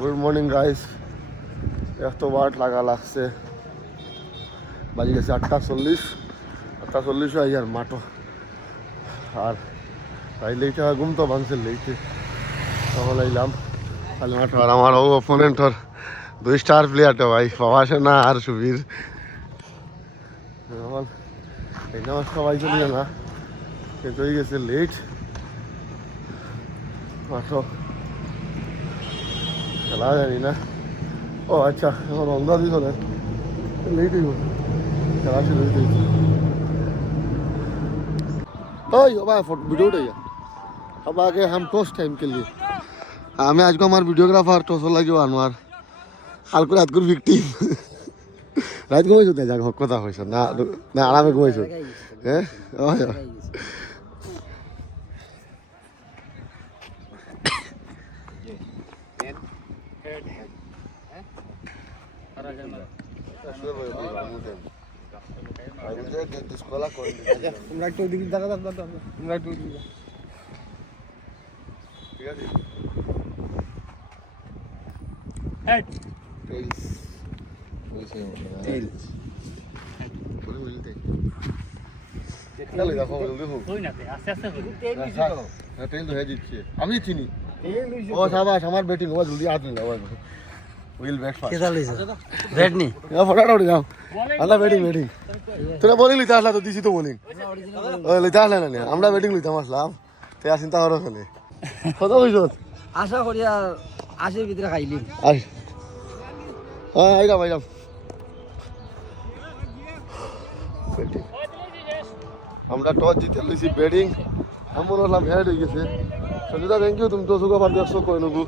Good morning guys एक तो वाट लगा লাগছে বাজে গেছে 8:40 হয় আর মাঠো আর তাই লেটে ঘুম তো ভাঙছে লেটে তখন এলাম খালি মাঠো আর আমার অপোনেন্টর 2 স্টার প্লেয়ারটা ভাই প্রবাসে না আর সুবীর এখন এই নামাজ সবাই চলে না কিন্তু হয়ে গেছে লেট মাঠো খেলা জানি না ও আচ্ছা এখন রংদা দিস লেট হইব খেলা শুরু হইতে ओए भाई फोटो वीडियो उठाइए अब आगे हम टॉस टाइम के लिए हमें आज को हमारे वीडियोग्राफर टॉस लगे अनवर हाल को रात को विक्टिम रात को होइছো জায়গা কথা হইছো না না আরামে ঘুমাইছো হ্যাঁ ওই Sekolah kau ini. Umrah tu dikit dah dah. Umrah tu dikit. Tiga sih. Head. Tails. Tails. Boleh boleh tails. Kita lagi apa boleh tu? Koi na te. Aste aste boleh. Tails itu. Nah tails tu head itu. Kami sini. Tails itu. Oh sabar, samar batting. Oh jल्दी हाथ मिला हुआ. Will bat fast. किधर ले जा? Red नहीं. यहाँ फटाफट उड़ जाओ. अल्लाह बैटिंग बैटिंग. तूने बॉलिंग लिखा है तो दिसी तो बॉलिंग. लिखा है ना हमरा बैटिंग लिखा मसला. ते आज चिंता करो चले. कत बजत? आशा करी আর আশির ভিতরে খাইলি. আই. হ্যাঁ আইরা ভাইরা. আমরা টস জিতে লইছি ব্যাটিং. আমন হলাম হেড হয়ে গেছে. সজুদা থ্যাংক ইউ তুমি 200 বার 100 কই নগু.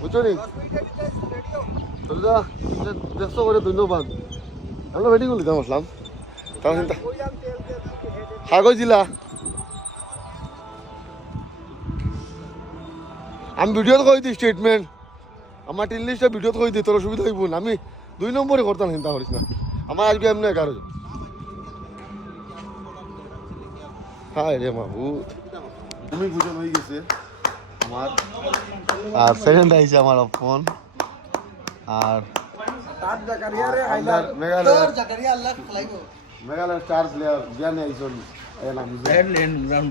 বুঝছো নি দাদা 100 করে ধন্যবাদ আমরা ওয়েটিং করলি দাম আসলাম তাও চিন্তা কাগজ দিলা আমি ভিডিওতে কই দিই স্টেটমেন্ট আমার টিল লিস্টে ভিডিওতে কই দিই তোর সুবিধা হইব না আমি 2 নম্বরে করতাম চিন্তা করিস না আমার আজকে এমনি 11 জন হায় রে মাহবুব তুমি বুঝন হয়ে গেছে আমার আর সেকেন্ড আইছে আমার ফোন আর তার জাকারিয়া রে হাইলার মেগালয় জাকারিয়া আল্লাহ ফলাইবো মেগালয় স্টার প্লেয়ার জ্ঞান আইছন এর নাম ল্যান্ড রাউন্ড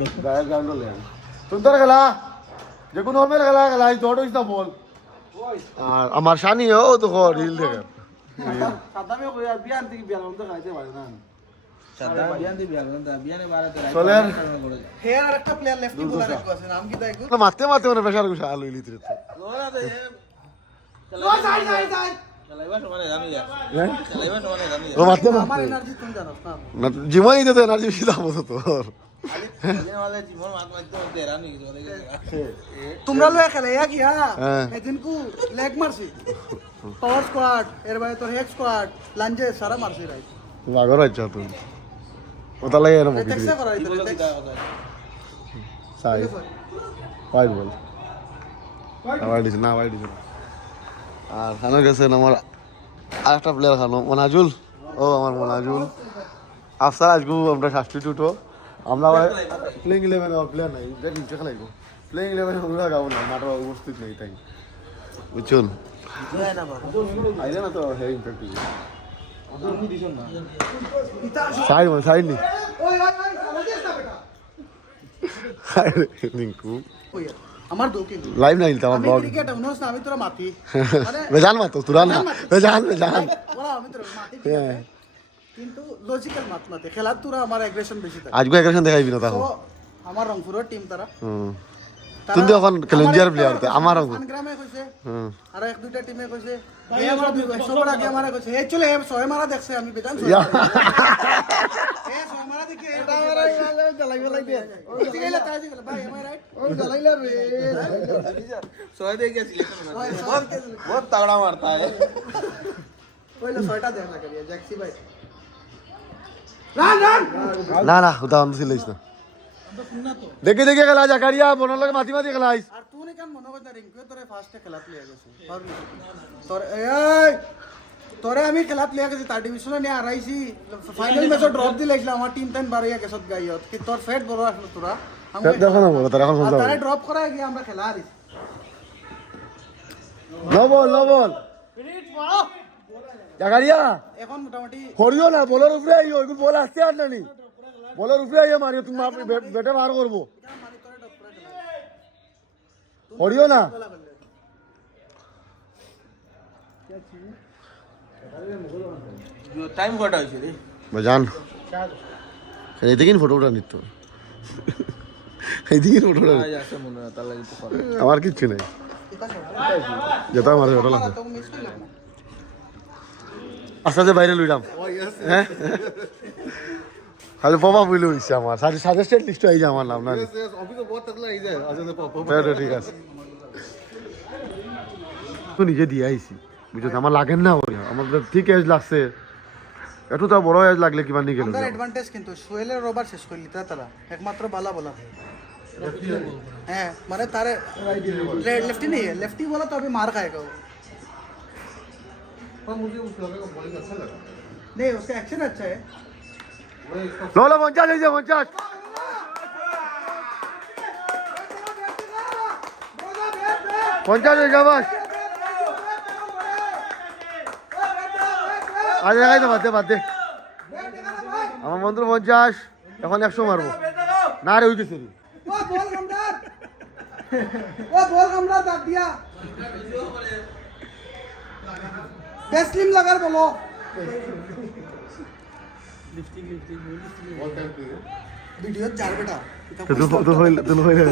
ল্যান্ড সুন্দর খেলা যে কোন হবে খেলা খেলা আই দৌড় হইছ না বল আর আমার শানি ও তো রিল দেখে সাদামে কই আর বিয়ান থেকে বিয়ান তো খাইতে পারে না সাদা বিয়ান দি বিয়ান দা বিয়ানে বারাতে চলেন হে আর একটা প্লেয়ার লেফটি বোলার আছে নাম কি দাইগো তো মারতে মারতে মানে প্রেসার গুছা আলু লিতে রে ওরা দে চলো যাই চালাইবা সমানে জানি যা চালাইবা সমানে জানি যা ও মারতে আমার এনার্জি তুমি জানো না জীবনই তো এনার্জি বেশি দাম হতো তোর वाले जीवन मात मात तो तेरा नहीं তোমরা লয়ে খেলাইয়া কি হ্যাঁ এদিন কো লেগ মারছি পাওয়ার স্কোয়াড এর বাইরে তো হেড স্কোয়াড লাঞ্জে সারা মারছি রাইট লাগর আচ্ছা তুই ওটা লাগে না মুখে টেক্সা করাই তো সাই ফাইল বল না ওয়াইড দিছ আর খানো গেছে আমার আরেকটা প্লেয়ার খানো মনাজুল ও আমার মনাজুল আফসার আজকে আমরা সাবস্টিটিউটও আমরা প্লেইং 11 প্লেয়ার নাই দেখ নিচে খেলাইবো প্লেইং 11 ওরা গাও না মাঠে উপস্থিত নেই তাই বুঝছুন আইলে না তো হে ইমপ্যাক্ট দিছে সাইড নি ওই নিংকু আমার দোকে লাইভ নাই তো আমার ব্লগ ক্রিকেট উনোস না আমি তোরা মাটি মানে জান মাতো তোরা না জান বলা আমি তোরা মাটি কিন্তু লজিক্যাল মাতমাতে খেলা তোরা আমার অ্যাগ্রেশন বেশি থাকে আজকে অ্যাগ্রেশন দেখাইবি না তাহলে আমার রংপুরের টিম তারা তুমি এখন ক্যালেন্ডার প্লেয়ার তে আমার রংপুর গ্রামে কইছে আর এক দুইটা টিমে কইছে এই আমার সবার আগে আমারে কইছে এই চলে এ 6 মারা দেখছে আমি বেজান 6 এ 6 মারা দেখি এটা আমার জ্বালাই দে ও জিগাইলা তাই জিগাইলা ভাই এম আই রাইট ও জ্বালাইলা রে 6 দে গেছিল বহুত তাগড়া মারতা है পয়লা 6টা দেখ না করিয়া জ্যাক্সি ভাই না না ওটা আমি ছিলাইছ না দেখে দেখে খেলা জাকারিয়া বনার লাগে মাটি মাটি খেলাইছ আর তুই কেন মনে করছ রিংকু তোরে ফার্স্টে খেলা প্লে গেছে তোর এই তোরে আমি খেলা প্লে গেছি তার ডিভিশনে নিয়ে আরাইছি ফাইনাল ম্যাচে ড্রপ দিলাইছিল আমার টিম টাইম বাড়িয়া গেছত গাইয়ত কি তোর ফেট বড় আসলো তোরা আমি দেখো না বড় তারা এখন তারা ড্রপ করায় গিয়ে আমরা খেলা হারিছি লবল জাকারিয়া এখন মোটামুটি করিও না, বলের উপরে আইও, এগুলো বল আসতে আর নানি, বলের উপরে আইও মারিও, তুমি বেটে বার করবো, করিও না। টাইম কটা হয়েছে রে জান এই দেখিন ফটোটা নিত, এই দেখিন ফটোটা, আমার কিচ্ছু নেই, যেটা আমার ফটো লাগবে আস্তে আস্তে বাইরে লইলাম। হ্যাঁ খালি পপা বুঝলে হয়েছে আমার সাজেস্টেড লিস্ট হয়ে যায় আমার নাম না, ঠিক আছে তো নিজে দিয়ে আইছি বুঝছো, আমার লাগেন না ওই আমার ঠিক এজ লাগছে, একটু তো বড় এজ লাগলে কিমান নিয়ে গেল। আমাদের অ্যাডভান্টেজ কিন্তু সোহেলের ওভার শেষ করলি তারা একমাত্র বালা বলা হ্যাঁ মানে तारे लेफ्टी नहीं है, लेफ्टी बोला तो अभी मार खाएगा वो। नहीं उसका एक्शन अच्छा है। लो 50 लीजिए 50 50 शाबाश আজ লাগাই তো বাদে আমার বন্ধু 50 এখন 100 মারবো না রে ওই কিছু वो बॉल कमरा दाग दिया बेस्लिम लगा बोलो वीडियो चार बेटा तो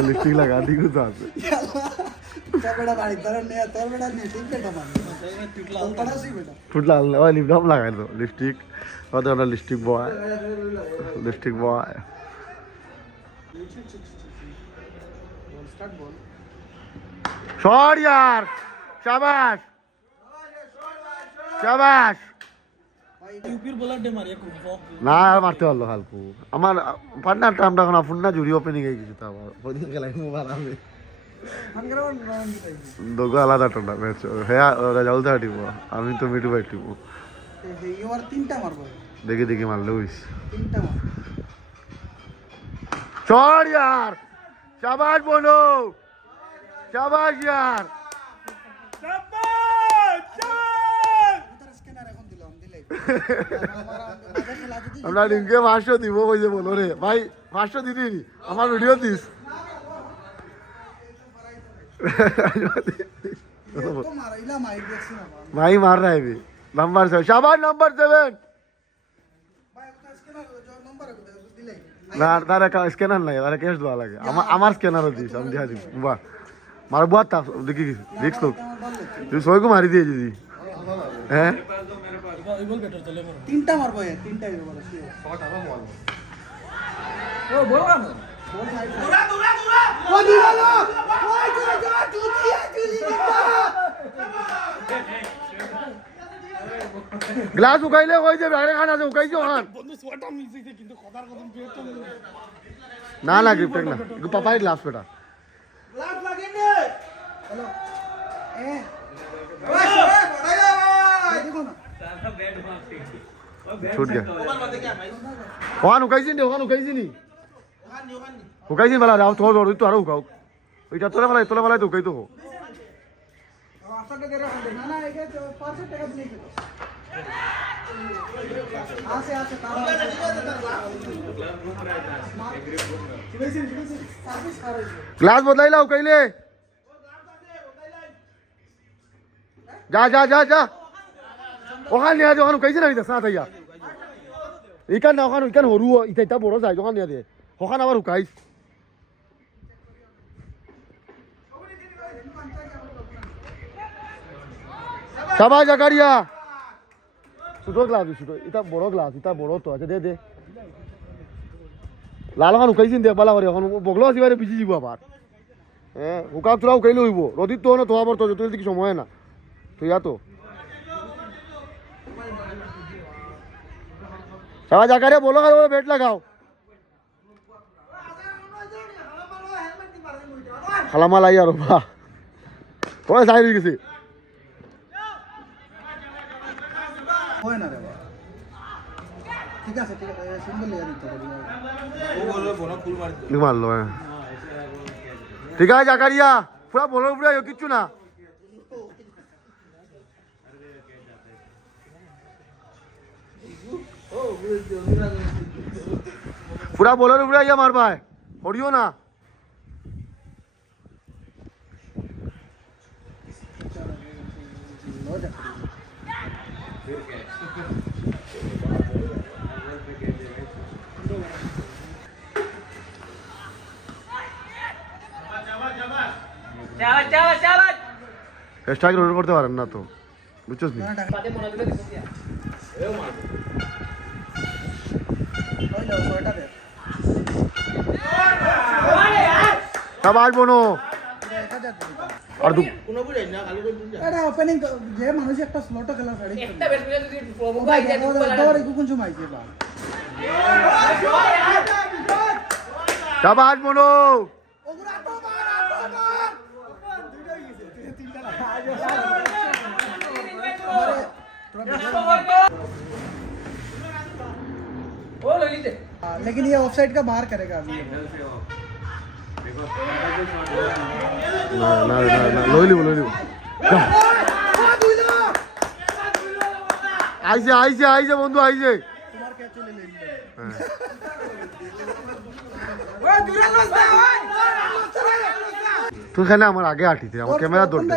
लिपस्टिक लगा दी कुछ आते क्या बेटा गाड़ी तरह नहीं आता बेटा नेटिंग बेटा मान पड़ा सी बेटा फुट लाल और लिप बाम लगा दो लिपस्टिक और तो लिपस्टिक बॉय शॉट यार शाबाश शाबाश यूपीर बॉलर डे मारिया না আর মারতে পারলো হালকু আমার পার্টনার টাইমটা এখন ফোন না জুড়ি ওপেনিং হয়ে গেছে, তো আবার ওদিন খেলাই মোবাইল আমি দোগো আলাদা টোটা ম্যাচ হ্যাঁ রাজাউল দা টিম, আমি তো মিটু ভাই টিম এবার তিনটা মারবো দেখি মারলে উইস তিনটা মার শট यार शाबाश बोलो शाबाश यार আমরা লিঙ্কে 500 দিব কইছে বলো রে ভাই 500 দিবি আমার ভিডিও দিস ভাই মার रहा है भी नंबर 7 शाबाश नंबर 7 না তারা স্ক্যানার নাই, তারা ক্যাশ দেওয়া লাগে, আমার স্ক্যানারও দিস আমি দেখা দিব বাহ মার বুয়া তা দেখি রিক্স লোক তুই সবাইকে মারি দিয়ে দিদি হ্যাঁ তিনটা মারবো তিনটা ও বল না ও দিলালো ওই গ্লাস উকাইলে কই যে বাইরে খানা আছে উকাইছো খান বন্ধু সোয়াটা মিস হইছে কিন্তু কথার কথা বেরতো না না গিফট না পাপাই গ্লাস বেটা গ্লাস লাগেনে হ্যালো এ ওই দেখো না छूट गया ওখান উকাইছিন দে ওখান উকাইছিনি উকাইছিন বলা রাও তো ধর তো আর উকাও ওইটা তোলা বলাই তো উকাই তো আসাকে করে না না এই যে 500 টাকা দিলে আসে গ্লাস বদলাইলা উকাইলে যা ওখান নিয়ে ওখান উকাইছে না এটা সাথ আইয়া ইকান না ওখান ইকান হরু ইটা বড় যায় ওখান নিয়ে দে ওখান আবার উকাইছ শাবাশ জাকারিয়া ছোট গ্লাস ছোট এটা বড় গ্লাস এটা বড় তো আছে দে লাল খান উকাইছিন দেখ পালা করে এখন বগলো আসিবারে বিজি যাব আবার হ্যাঁ উকাক তোরা উকাইলে হইব রদিত তো না তোয়াবর তো তুই কি সময় না তুই তো শাবাশ জাকারিয়া বলো আর ব্যাট লাগাও খালামাল আই আর বা ওই সাইড হয়ে গেছে হয় না রে ঠিক আছে সিঙ্গেল লিয়া দিতে পারি ও বললো বড় ফুল মারলো হ্যাঁ ঠিক আছে জাকারিয়া পুরা বলার উপরে কিচ্ছু না পুরা বলের উপরে আইয়া মারবাই হরিও না স্ট্রাইক রোল করতে পারেন না তো বুঝছস নি শাবাশ বনো আর দু এটা ওপেনিং যে মানুষ একটা স্লট খেলা ছাড়ি একটা ব্যাটসম্যান যদি প্রবলেম হয় যে তোর কোন সময় আইছে বা শাবাশ বনো ওগুলা তো মার দুইটা গেছে তিনটা लेकिन ये ऑफसाइड का बाहर करेगा अभी না না না লইলিব আইছে বন্ধু আইছে তোমার কে চলে লেন তুই খানে আমার আগে আটিতে আমার ক্যামেরা ধরতে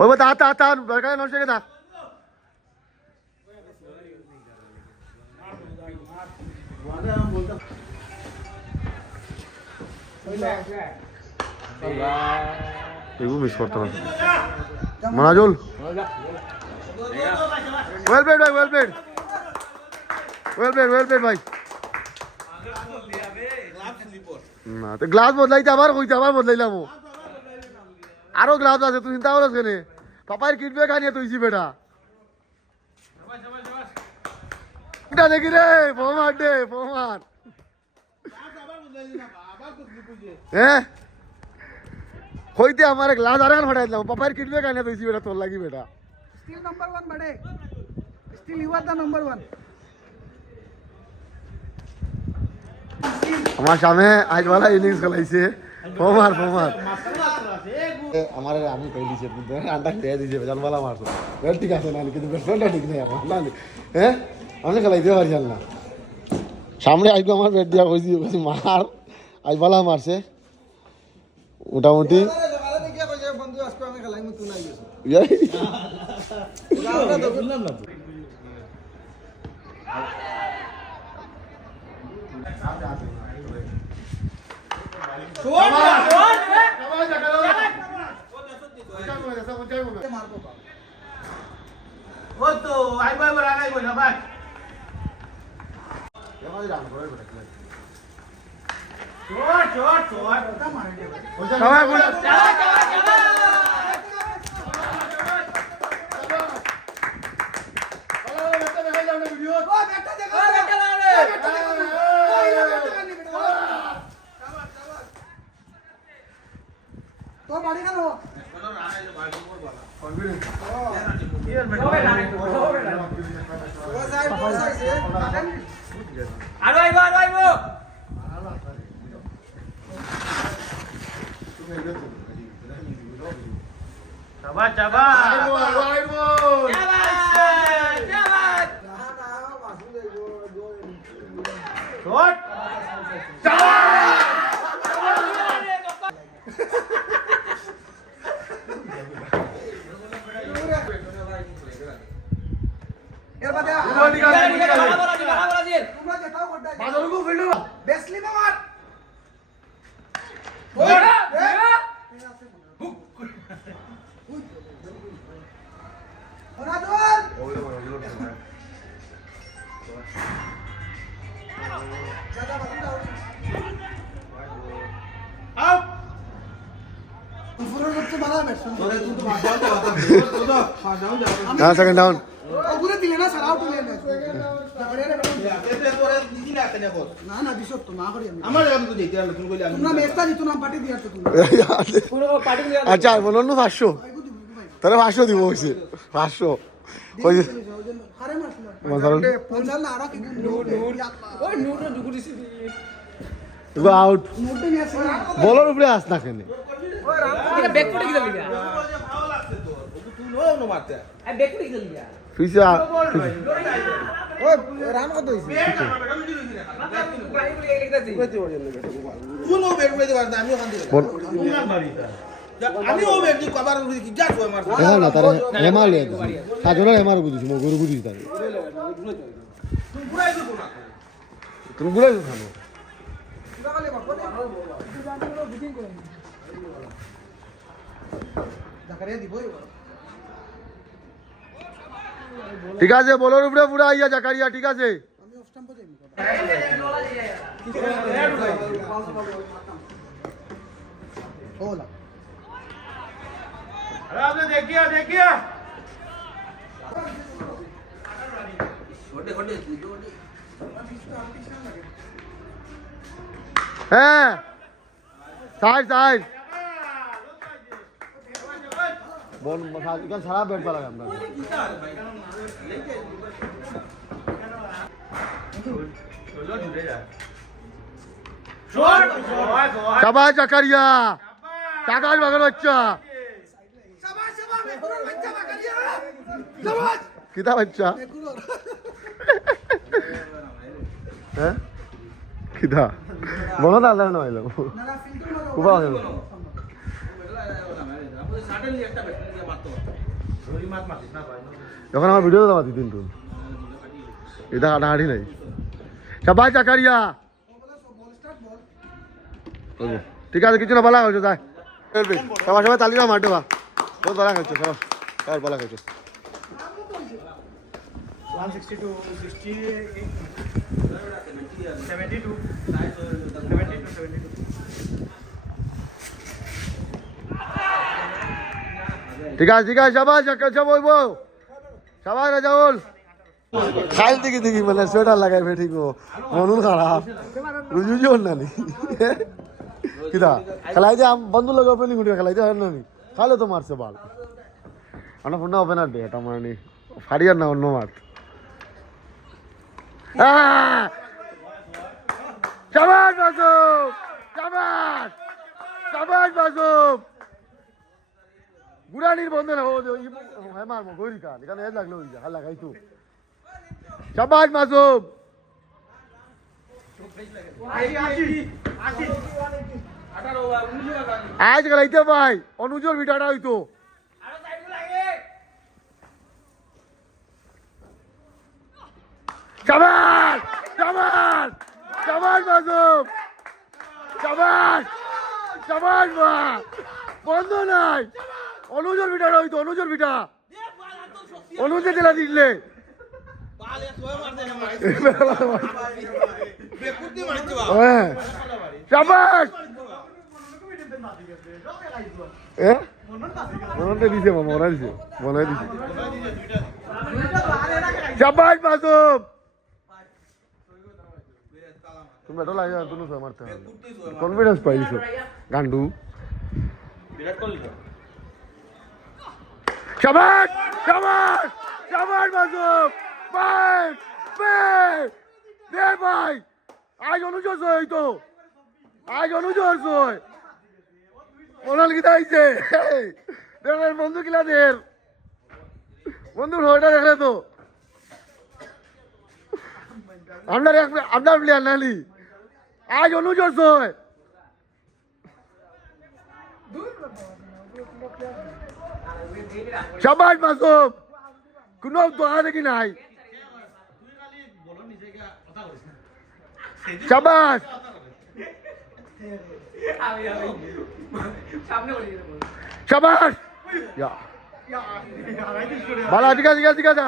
ওই বা তা দরকার নষ্ট করে থাক এগুলো মিস করতে হবে মনাজুল ওয়েল প্লেড ভাই না তো গ্লাস বদলাইতে আবার কইতে আবার বদলাইলাম আরো গ্লাস আছে তুই চিন্তা করছ কেনে পাপার কিটবে খানিয়ে তুইছি বেটা এটা দেখি রে ফোমার হ্যাঁ কইতে আমার গ্লাস আর এখন ফাটাই দিলাম পাপার কিটবে খানিয়ে তুইছি বেটা তোর লাগি বেটা स्टिल नंबर 1 बड़े still you are the number 1 আমার সামনে আজওয়ালা ইনিংস খেলাইছে ফোমার আমার আমি কইলিছে কিন্তু আন্ডা খেয়ে দিছে জানবালা মারছো ওয়েল ঠিক আছে না কিন্তু ব্যাটসম্যানটা ঠিক নেই এখন না হ্যাঁ আমি খেলাইতে পারছিলাম না সামনে আইগো আমার ব্যাট দিয়া কইছি মার আজওয়ালা মারছে মোটামুটি বন্ধু আজকে আমি খেলাই মত নাই গেছে तो बाड़ी का लो सेकंड डाउन पूरे दिले ना सर आउट दिले ना ना दिसो तो ना करी আমার আমি তো দেখতে আলো তুমি কইলে তোমরা ম্যাচটা জিতো না পার্টি দিয়াছো তোমরা পুরো পার্টি দিয়া আচ্ছা বলো না 500 তাহলে 500 দিব হইছে 500 কই আরে মাসলো মজাল না আর কি ওই নোট দুগু দিছি গো আউট নোট নিয়ে আসি বলার উপরে আস না কেন ওই রাম পিছা রান কত হয়েছে এখন না তারা হেমার লিয়ে দিছি সাজনের হেমার বুঝিছি মই গরু বুঝিছি তারে তুমি গুলাই খানো ঠিক আছে বলোর উপরে পুরা আইয়া জাকারিয়া ঠিক আছে হ্যাঁ সাইড সাইড বল সারা সারা ব্যাট পালা আমরা শাবাশ জাকারিয়া শাবাশ বাগের বাচ্চা কিতা বাচ্চা হ্যাঁ কিতা বলো না আল্লাহ নইলো কুবা হলো যখন আমার ভিডিও দাও দিন তো এটা হাঁটাহাঁটি নাই শাবাশ জাকারিয়া ঠিক আছে কিছু না বলা হয়েছে তাই সবার সবাই তালিকা মারতে বা বহুত বলা খেলছো সব সবার বলা খেলছো 162 72 ঠিক আছে শাবাশ জাকারিয়া বইব শাবাশ রাজাউল খাইল দেখি দেখি মানে সোয়েটার লাগাই ফেটি গো মনুন খারাপ রুজুজি হন না নি কিদা খেলাই যে বন্ধু লোক ওপেনিং উঠে খেলাই যে হন নি খালে তো মারছে বাল আমরা ফোনটা ওপেনার দে এটা মানে ফাড়িয়ার না অন্য মার শাবাশ বাসুম শাবাশ শাবাশ বাসুম গুড়ানির বন্ধ না ও হেমার মো গরি কান এখানে এজ লাগলো হইছে হাল লাগাই তো শাবাশ মাসুম আজ গলাইতে ভাই অনুজোর ভিটাটা হইতো শাবাশ শাবাশ শাবাশ মাসুম শাবাশ শাবাশ মা বন্ধ নাই অনুজোর ভিটাটা হইতো অনুজোর ভিটা অনুজে দিলা দিলে শাবাশ মনে দিছে মনে দিছে মনে দিছে শাবাশ মাসুম তুমি এটা লাগে তুমি ছয় মারতে হবে কনফিডেন্স পাইছো গান্ডু শাবাশ শাবাশ শাবাশ মাসুম ভাই দে ভাই আজ অনুজোর সই তো আজ অনুজোর সই মনাল গীতা আইছে দেখলেন বন্ধু কিলা দের বন্ধুর হয়টা দেখলে তো আপনার প্লেয়ার নালি আজ অনুজোর সই শাবাশ মাসুম কোনো দোয়া দেখি নাই শাবাশ শাবাশ ভালো ঠিক আছে ঠিক আছে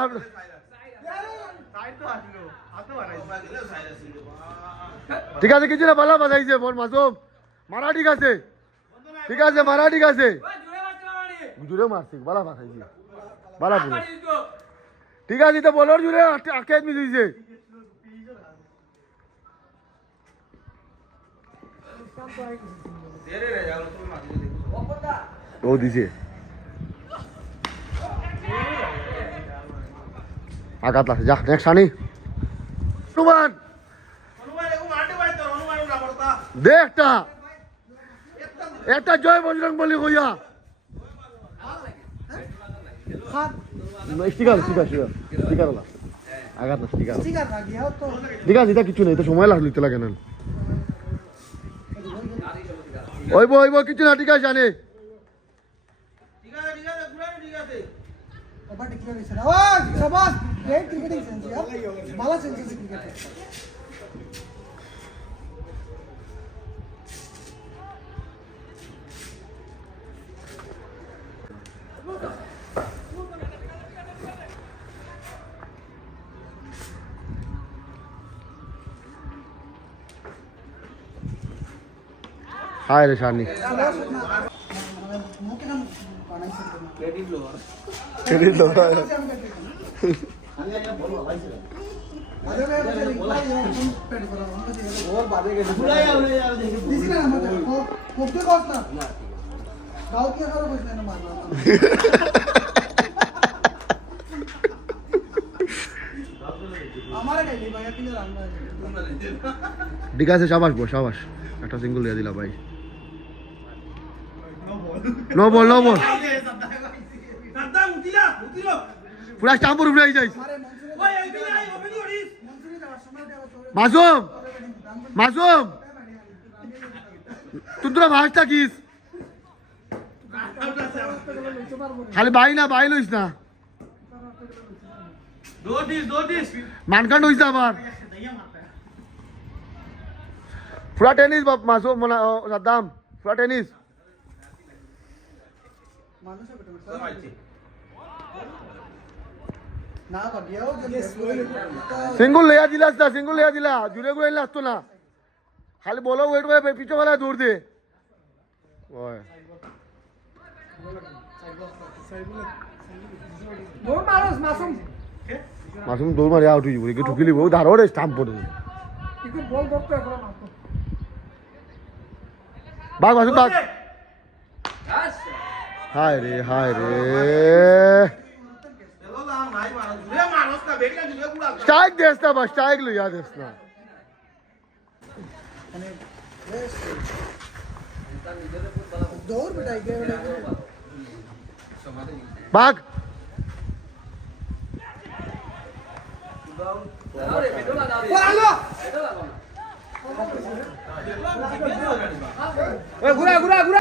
ঠিক আছে কিছু না ভালো বাজাইছে বল মাসুম মারা ঠিক আছে মারা ঠিক আছে জুড়ে মারছি ভালো বাজাইছি ভালো পুরো ঠিক আছে তো বলার জুড়ে আকে মিশিয়েছে ও দিছে আঘাত আছে যা নেক্সট আনি হনুমান দে একটা একটা জয় বজরং বলি কইয়া খাত স্টিকার স্টিকার স্টিকার স্টিকার না আঘাত না স্টিকার স্টিকার না গিয়া তো ঠিক আছে এটা কিছু নেই তো সময় লাগলো লাগে না ওইব কিছু না ঠিক আছে জানে ওবা ঠিক আছে ও শাবাশ গ্রেট ক্রিকেটিং সেন্স ভালো সেন্স ক্রিকেট হায় রে শানি মুখে না বানাইছে ক্রেডিট লো और बातें कर दिसी ना मत मुक्ति कॉस्ट ना गांव के करो कुछ नहीं मारना हमारे नहीं भाई किने रांगा ঠিক আছে শাবাশ বো শাবাশ একটা সিঙ্গেল দিয়ে দিলা ভাই নো বল পুরা স্টাম্পর উপরে আই যাইস মাসুম তুই তোরা ভাস থাকিস খালি বাই না বাই লইস না মানকান্ড হইস না আবার পুরা টেনিস বাপ মাসুম মনে সাদ্দাম পুরা টেনিস না বাগিয়াও যে সিঙ্গল লেয়া দিলা জুড়ে গুড়ে আসতো না খালি বলো ওয়েট করে পিছু বেলা দৌড় দে ওই দৌড় মারস মাসুম মাসুম দৌড় মারি আউট হয়ে যাবো ঠুকি লিব ধারো রে স্টাম্প পড়ে একটু বল ধরতে এখন মারতো বাঘ মাসুম বাঘ হায় রে স্ট্রাইক দেস না বা স্ট্রাইক লইয়া দেস না দৌড় বেটা গেলে বাঘ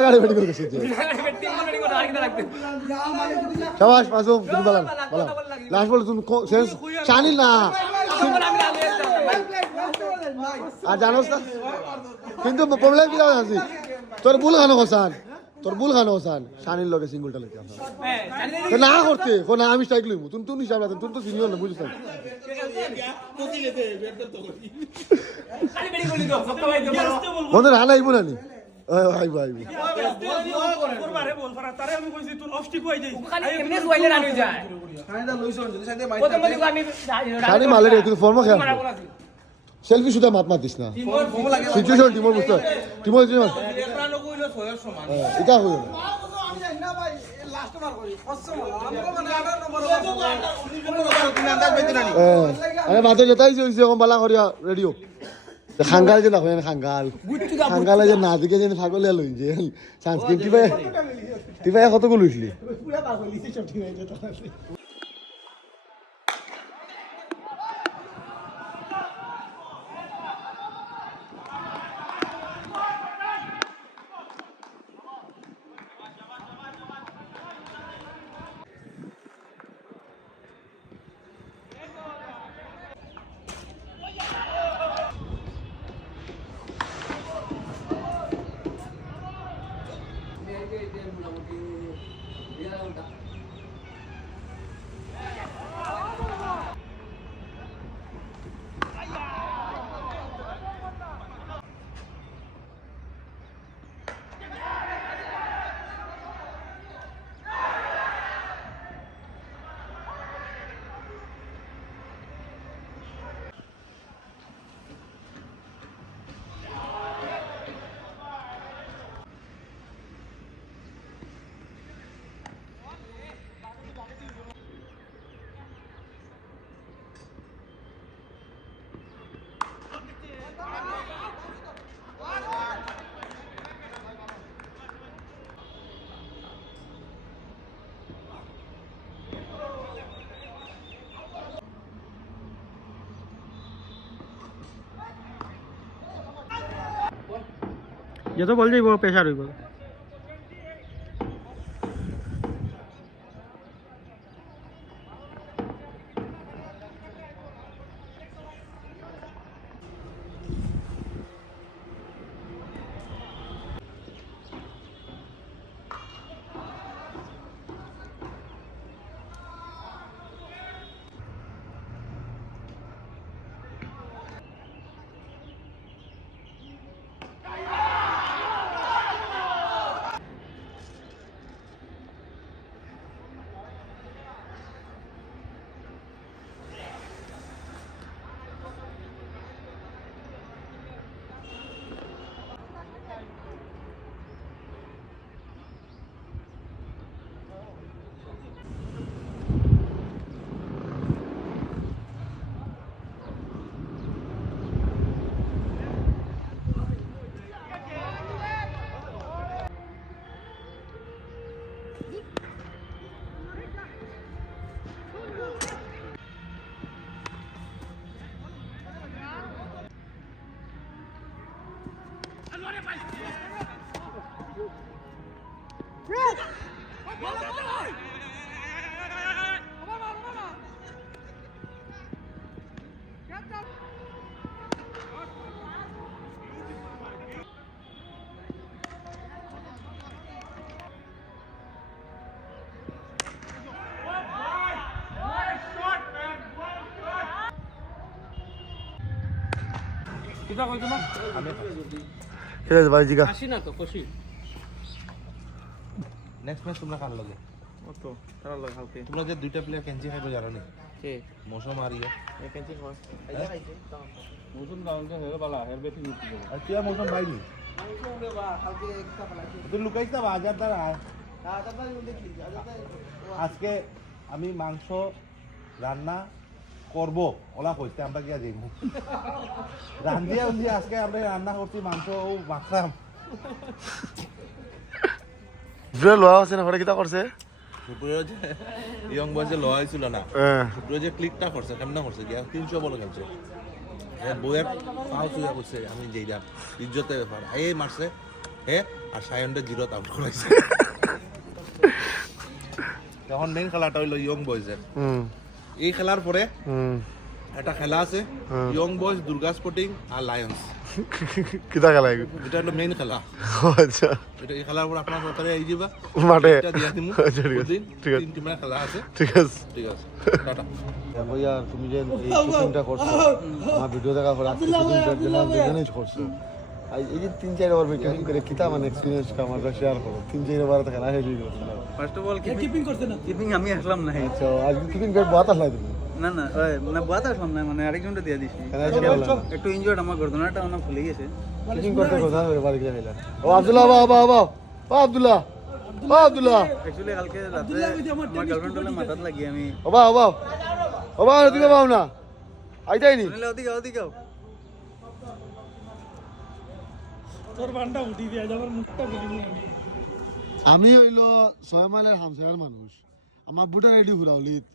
গাড়ি বেটি করে গেছে শাবাশ মাসুম তুমি বলান লাস্ট বল তুমি সেন্স জানি না আর জানোস না কিন্তু প্রবলেম কি আছে তোর ভুল খানো হোসান শানির লগে সিঙ্গলটা লেগে না করতে না আমি স্ট্রাইক লইব তুমি হিসাব রাখেন তুমি তো সিনিয়র না বুঝছেন বন্ধু না আইব না নি আইব শানি মালে রে কিন্তু ফর্ম খেয়াল সেলফি শুধু মাত দিস না সিচুয়েশন টিমর বুঝতে টিমর এটা হইল আরে মাথা যেতাই হয়েছে এখন বালা করিয়া রেডিও খাঙ্গাল যে না খাঙ্গালে যে না দিকে যে ছাগলে লই যে সানস্ক্রিন টিপাই কতগুলো উঠলি যত বল যাইব প্রেসার হইব কিবা কইছো না ঠিক আছে ভাই জিগা আসি না তো খুশি নেক্সট ম্যাচ তোমরা কার লগে তো তারা লগ হালকে তোমরা যে দুইটা প্লেয়ার ক্যান্সি খাইবে জানো নি কে মৌসুম মারিয়া ভ্যাকেন্সি হয় আইয়া খাইছে মৌসুম গাউনকে হয়ে বালা হের বেটি নিতে যাবে আর তুই মৌসুম বাইনি হালকে একটা ফলাইছে তুই লুকাইছ না বাজার দ্বারা দাদা দেখলি দাদা আজকে আমি মাংস রান্না করব ওলা কইতে আমরা গিয়া যাইব রান্ধিয়া উন্দি আজকে আমরা রান্না করছি মাংস ও মাখলাম জুয়ে লোয়া আছে না ঘরে কিতা করছে দুপুরে যে ইয়ং বয়সে লওয়া হয়েছিল না হ্যাঁ দুপুরে যে ক্লিকটা করছে কেমন করছে গিয়া 300 বলে খেলছে বইয়ের পাও চুয়া করছে আমি যেইরা ইজ্জতের ব্যাপার এই মারছে হে আর সায়নটা জিরো আউট করাইছে তখন মেইন খেলাটা হইলো ইয়ং বয়েজের এই খেলার পরে একটা খেলা আছে ইয়ং বয়েজ দুর্গা স্পোর্টিং আর লায়ন্স কিতা খেলা এটা হলো মেইন খেলা আচ্ছা এটা এই খেলার পর আপনার সরকারে আই যাবা মাঠে এটা দিয়া দিমু আচ্ছা, ঠিক আছে, ঠিক আছে। তিন টিমের খেলা আছে ঠিক আছে ঠিক আছে টাটা দেখো ইয়ার তুমি যে এই শুটিংটা করছো আমার ভিডিও দেখা পরে আজকে শুটিংটা দিলাম দুজনেই করছো এই যে 3-4 ওভার ভিডিও করে কিতা মানে এক্সপেরিয়েন্স আমার সাথে শেয়ার করো 3-4 ওভার খেলা হয়ে গেল ফার্স্ট অফ অল কিপিং করতে না কিপিং আমি আসলাম না আচ্ছা আজ কিপিং বেট বহুত আসলাই তুমি না না মানে বাত আসলাম না মানে আরেকজনটা দিয়ে দিছি একটু ইনজয়েড আমার গর্দনাটা আমার ভুলে গেছে কিপিং করতে কথা ধরে বাড়ি গিয়ে খেলা ও আব্দুল্লাহ বাবা বাবা ও আব্দুল্লাহ ও আব্দুল্লাহ অ্যাকচুয়ালি কালকে রাতে আমার গার্লফ্রেন্ড হলে মাথাত লাগি আমি ও বাবা ও বাবা তুমি বাবা না আইতাইনি শুনলে ওদিকে তোর বান্ডা উঠি দিয়া যাবার মুখটা বুঝিনি আমি হইলো 6 মাইলের হামসায়ার মানুষ আমার বুটা রেডি হুরাউলিত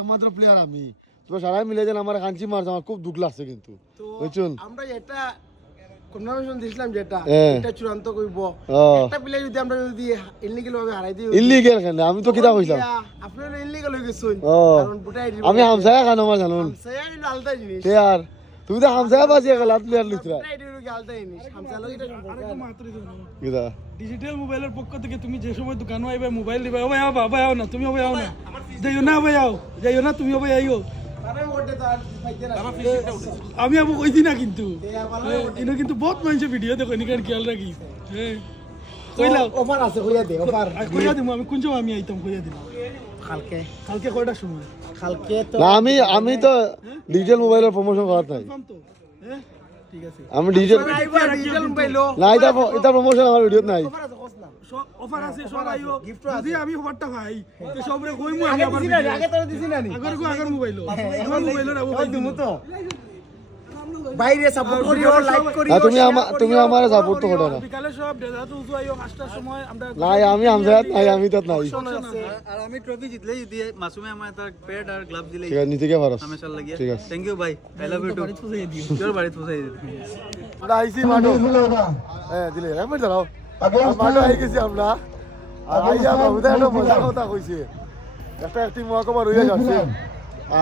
একমাত্র প্লেয়ার আমি তোমরা সবাই মিলে যেন আমার কাঞ্চি মারছে আমার খুব দুঃখ লাগছে কিন্তু বুঝছুন আমরা এটা কনফার্মেশন দিছিলাম যেটা হ্যাঁ। এটা চূড়ান্ত কইব ও একটা প্লেয়ার যদি আমরা যদি ইললিগাল ভাবে হারাই দিই ইল্লিগেল কেন আমি তো কিতা কইলাম আপনারা ইললিগাল হয়ে গেছেন ও কারণ বুটা আইডি আমি হামসায়া কেন আমার জানুন সায়া হলো আলাদা জিনিস তে আর তুমি তো হামসায়া বাজিয়ে গেল প্লেয়ার লিখরা বুটা আইডি হলো আলাদা জিনিস হামসা লগে এটা সম্পর্ক আরেকটু মাত্রই তো কিতা ডিজিটাল মোবাইলের পক্ষ থেকে তুমি যে সময় দোকানে আইবে মোবাইল দিবে ও ভাই আও বাবা আও না তুমি ও ভাই আও না যাইও না ভাই আও যাইও না তুমি ও ভাই আইও আরে ওটা তো আর ফাইতে না আমি আবু কইছি না কিন্তু ইনো কিন্তু বহুত মানুষে ভিডিও দেখো নিকার খেয়াল রাখি হ্যাঁ কইলাও অফার আছে কইয়া দে অফার কইয়া দিমু আমি কোন সময় আমি আইতাম কইয়া দিমু কালকে কালকে কয়টার সময় কালকে তো না আমি তো ডিজিটাল মোবাইলের প্রমোশন করাত নাই কনফার্ম তো হ্যাঁ ঠিক আছে আমি ডিজিটাল আইবা ডিজিটাল মোবাইল না এটা প্রমোশন আমার ভিডিওত নাই অফার আছে কস না অফার আছে সব আইও gift যদি আমি অফারটা পাই তো সবরে কইমু আমি আগে আবার দিছি না আগে তোর দিছি না নি আগর মোবাইল আমার মোবাইলের আবু ওই দিমু তো বাইরে সাপোর্ট করিও লাইক করিও না তুমি আমার সাপোর্ট তো করো না বিকালে সব ডেজার্ট উজু আইও 5টার সময় আমরা নাই আমি হামসায়াত নাই আমি তো নাই আর আমি ট্রফি জিতলে যদি মাসুমে আমার তার প্যাড আর গ্লাভস দিলে ঠিক আছে নিতে কে পারস হামেশা লাগিয়ে ঠিক আছে থ্যাংক ইউ ভাই আই লাভ ইউ টু তোর বাড়ি পৌঁছাই দিও আইসি মাঠো হ্যাঁ দিলে এক মিনিট দাঁড়াও মাঠে হয়ে গেছি আমরা আর আইয়া বাবুদা একটা মজার কথা কইছে একটা একটি মহকুমা রইয়া যাচ্ছে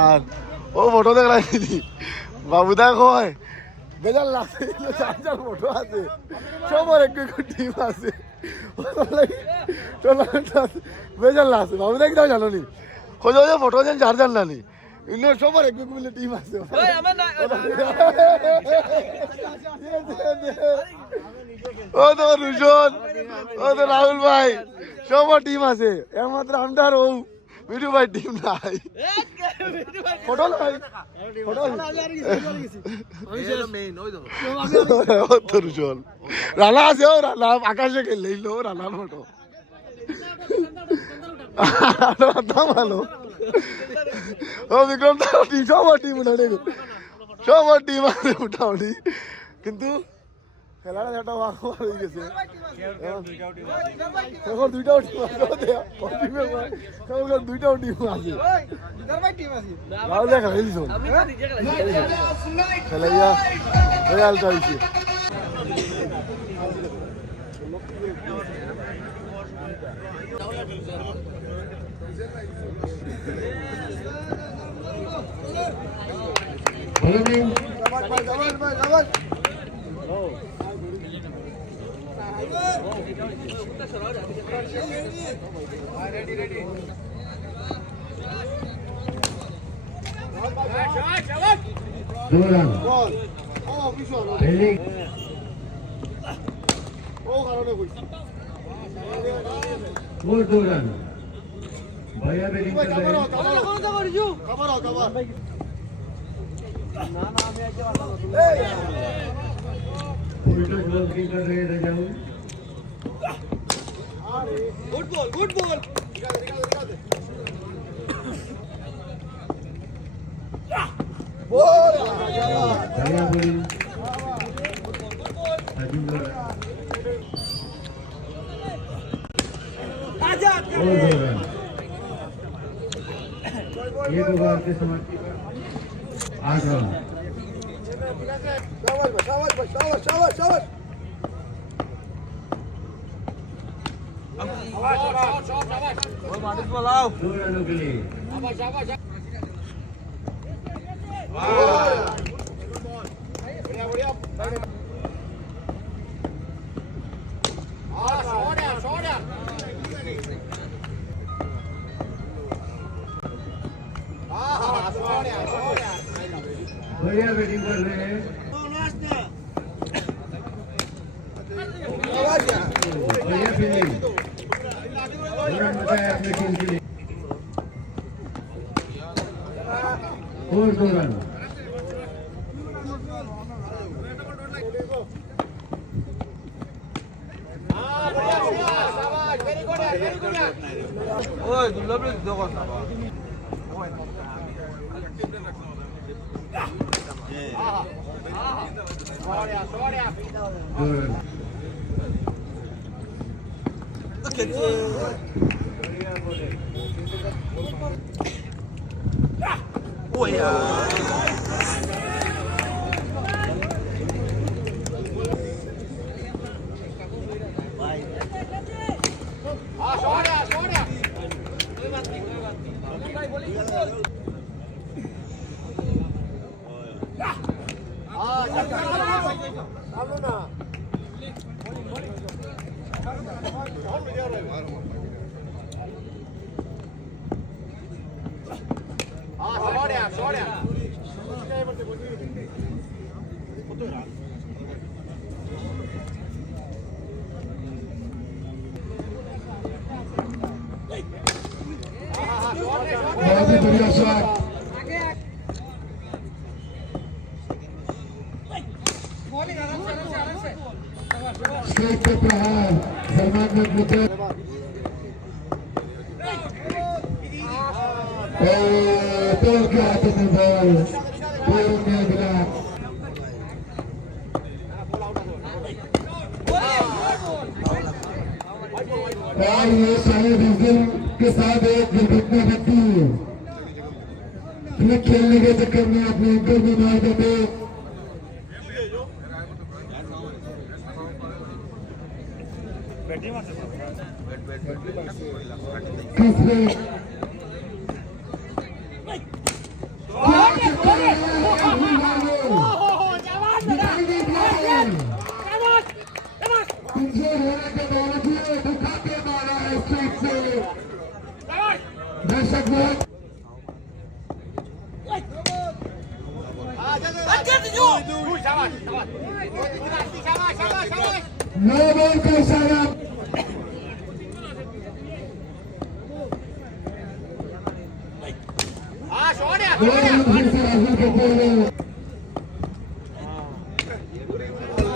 আর ও ফটো দেখাই বাবুদা কয় বেজার লাগছে চার চার ফটো আছে সবার একটু একটু টিম আছে বেজার লাগছে বাবুদা কি জানো নি খোঁজো যে ফটো যেন চার চার নানি ইন্ডিয়া সবার একটু মিলে টিম আছে ও তো রুশন ও তো রাহুল ভাই সবার টিম আছে একমাত্র আমদার ও মিঠু ভাই টিম নাই ফটো নাই ফটো ও তো রুশন রানা আছে ও রানা আকাশে খেলে রানার ফটো ভালো ও বিক্রম সবার টিম উঠানে সবার টিম আছে মোটামুটি কিন্তু খেলাটা একটা হয়ে গেছে এখন দুইটাও টিম আছে দুইটাও টিম আছে রাহুল খেলাইছ খেলাইয়া রেজাল্ট হয়েছে भैया बैटिंग कर रहे हैं कर रहे हैं रजाऊ गुड बॉल भैया बोलिंग एक ओवर के समाप्ति पर 8 रन दो रनों के लिए भैया बैटिंग कर रहे हैं भैया फील्डिंग रन बताया अपने टीम के लिए और 2 रन ওই দুর্লভ দোকান না बहुत ही बढ़िया शॉट स्ट्राइक पे प्रहार सलमान महमूद तोड़ के हाथों में बॉल पैरों में अगला और ये शायद इस दिन के साथ एक दुर्घटना घटी है खेलने के चक्कर में अपने एंकर में मार देते कमजोर होने के बावजूद उठा के मारा है स्ट्राइक से दर्शक बहुत नो बॉल का इशारा हासिल करते हुए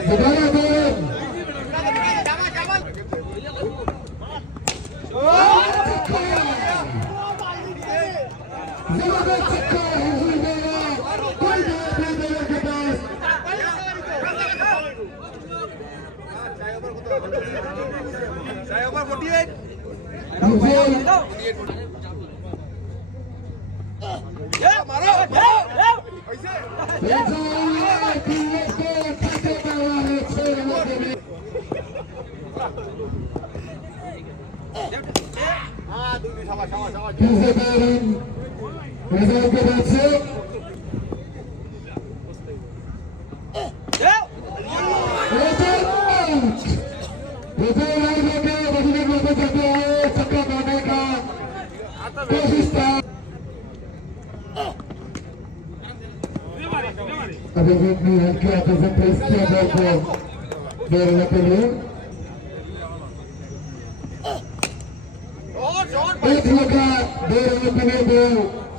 दोबारा गोल जबरदस्त छक्का हासिल मेरा कोई जवाब नहीं मेरे के पास के बाद से चक्का मारने का कोशिश था अभी ने हल्के हाथों से प्रेस किया बॉल को दौड़ने के लिए एक लगा दौड़ने के लिए बॉल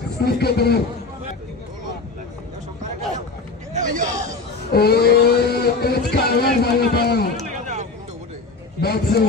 स्लिप के तरफ कैच का आवाज आया था बैट से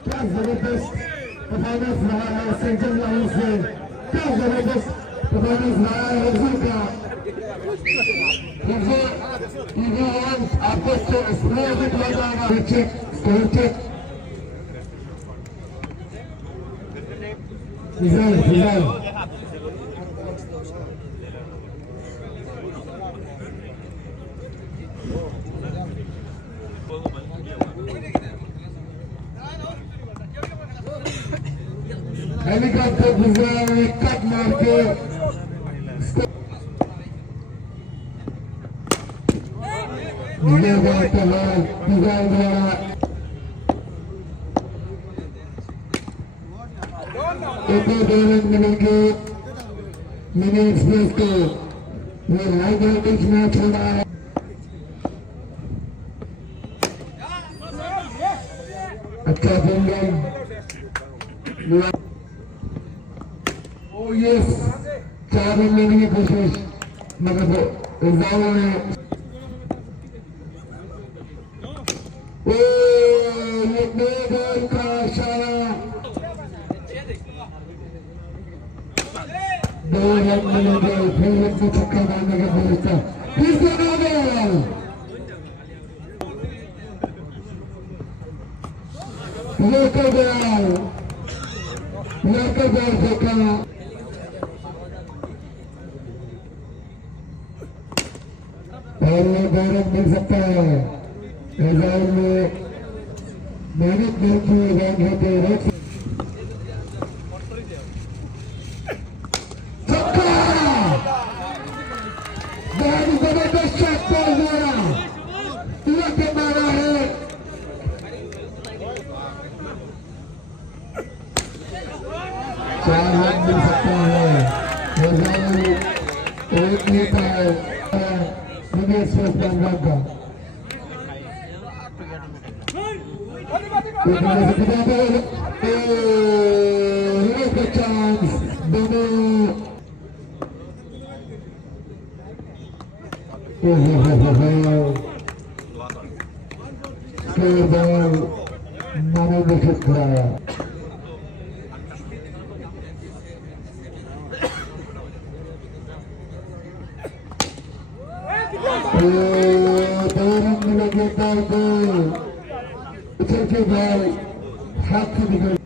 क्या जबरदस्त परफॉर्मेंस रहा है सेंटर लाइन से क्या जबरदस्त परफॉर्मेंस रहा है हजूर का मुझे टीवी वन आपको स्प्रे भी दिया जाएगा चेक स्कोर चेक हेलीकॉप्टर गुजरा है कट मार के एक और 2 रन मिलेंगे मिनी एक्सप्रेस को वो हाई वोल्टेज मैच हो रहा है अच्छा फिल्डिंग ये 4 रन लेने की कोशिश मगर इंजाम ने ये बॉल का इशारा 2 रन मिलेंगे फिर को छक्का मारने का व्यवस्था फिर से नो बॉल लेकर बॉल फेंका और वो गौरव मिल सकता है एजाज में मेहनत नहीं की रन होते बहुत जबरदस्त शॉट बॉल द्वारा के मारा है 4 रन मिल सकता है एजाज एक नेता है का chance. Bono. Score ball. Manoj Chopra. लगे बॉल को उछल के बॉल हाथ से निकल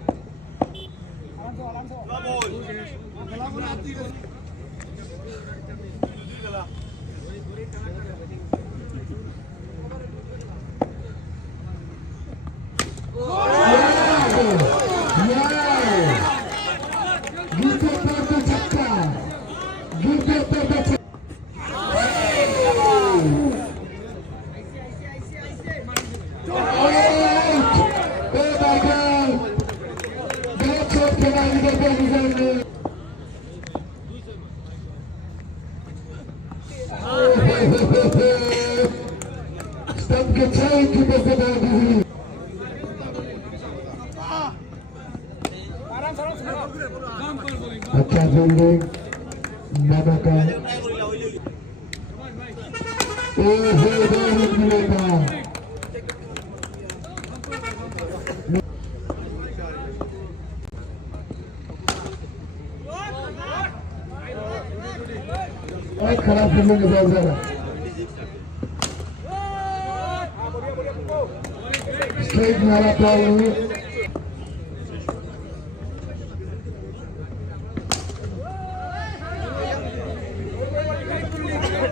Stop के चाय की बस बात अच्छा फील्डिंग नाना का मिलेगा खराब फील्डिंग के बहुत ज्यादा स्ट्रेट मारा बॉल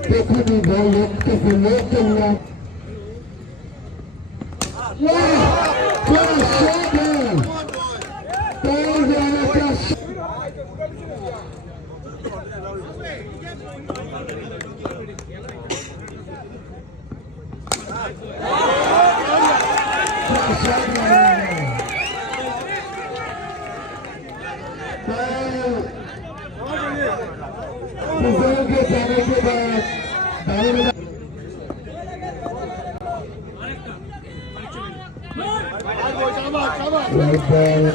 देखो नहीं बॉल लेते से लेते हुआ क्या शॉट है बॉल जाने का के जाने के बाद right ball.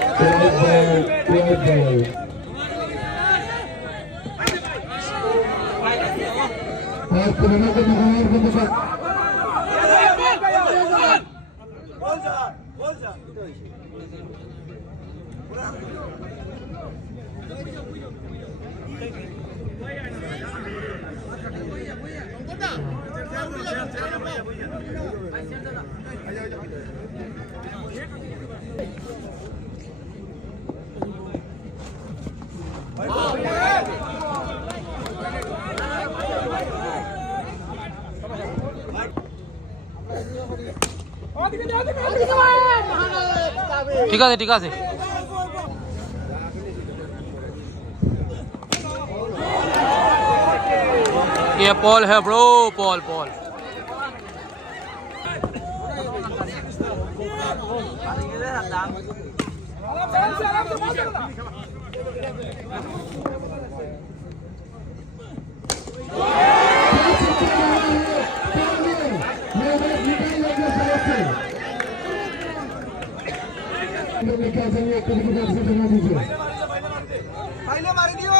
और पुराना को निकाल के देखो ঠিক আছে ঠিক আছে ये पॉल है ब्रो पॉल पॉल पहले मारी दियो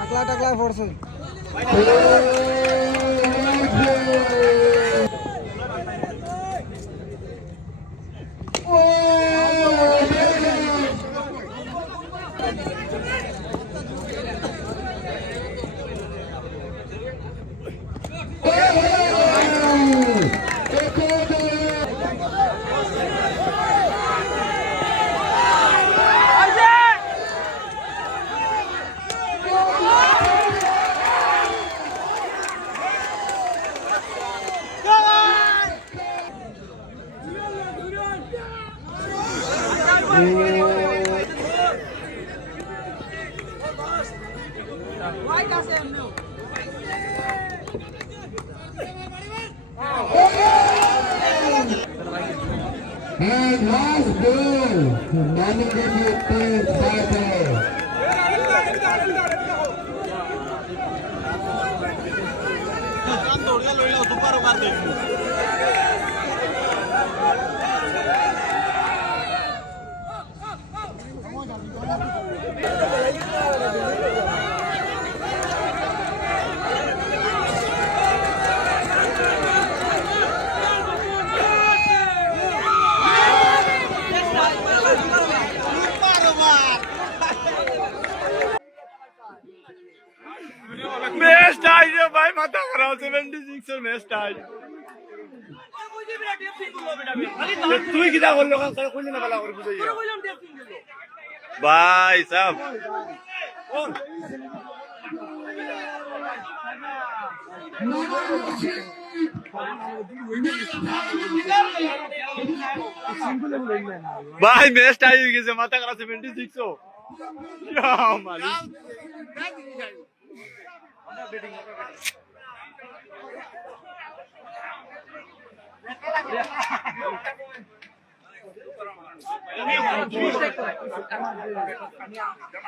टकला टकला force And last ball, Manager takes battle. Match tie है भाई माता खराब 76 और मैच टाई তুই কিটা করলো কাল কইলি না বালা করে বুঝাইয়া ভাই সাহেব ভাই मैच टाई হয়ে গেছে মাথা খারাপ 76 ও ইয়া মালিক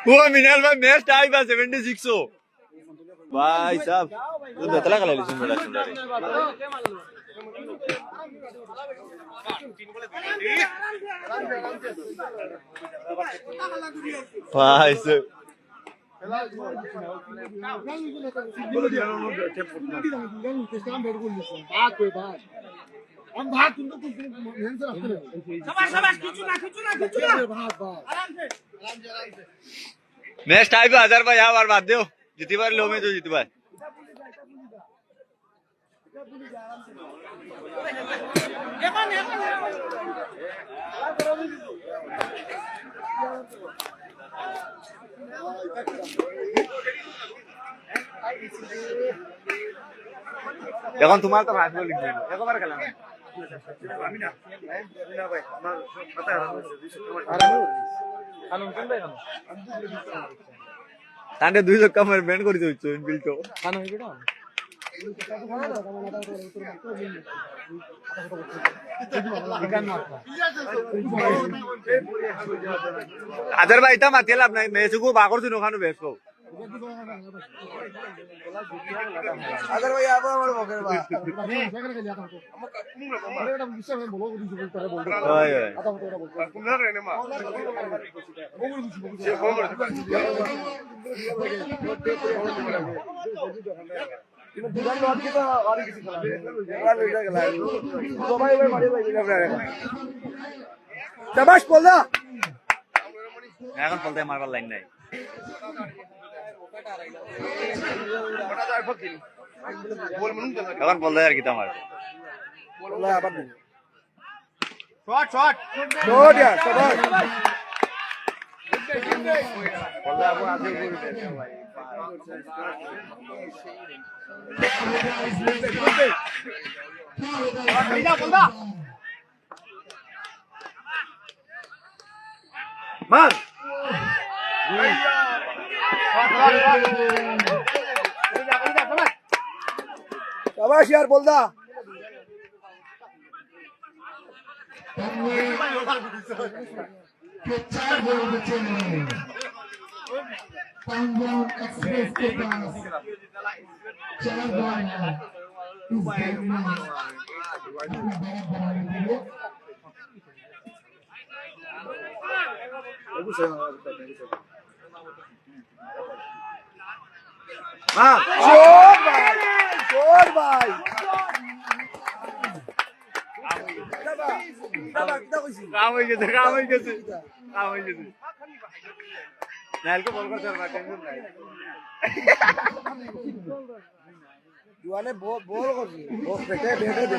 वो मिनल भाई मैच टाई बा 76 हो भाई साहब तू बेतला कला लिसन बड़ा सुंदर है भाई साहब मैच टाई पे 1000 भाई यहाँ बार बात दो जीती बार लो में जो जीती बार এখন তোমার তো ভাগ লিখবে একবার খেলা না আমি না ভাই আমার মাথা খারাপ হয়েছে তান্ডে 200 কামার ব্যান্ড করে দিছো ইনবিল্টো খান হইবে না আদার ভাই তা মাতিলাম নাই মেসুকু বাগর দিন ওখানে বেসো अगर भाई आप हमारे मौके पे ओए ओए दुकान लौट के तो और किसी खिला एक बेटा खिला तो भाई मारे भाई बेटा शाबाश बोल ना এখন বলতে মারবার লাইন নাই এখন বলতে আর কি তোমার बोला আবার দিন शॉट यार शाबाश বলতে আপু আগে ভাই मार शाबाश यार बोल दा पंजाब एक्सप्रेस के पास 4 बॉल है इस गेम में शोर भाई কাম হয়ে গেছে নাইলকে বল করতে পারবা টেনশন নাই जुआने बोल कर दी वो बेटे बेटे दे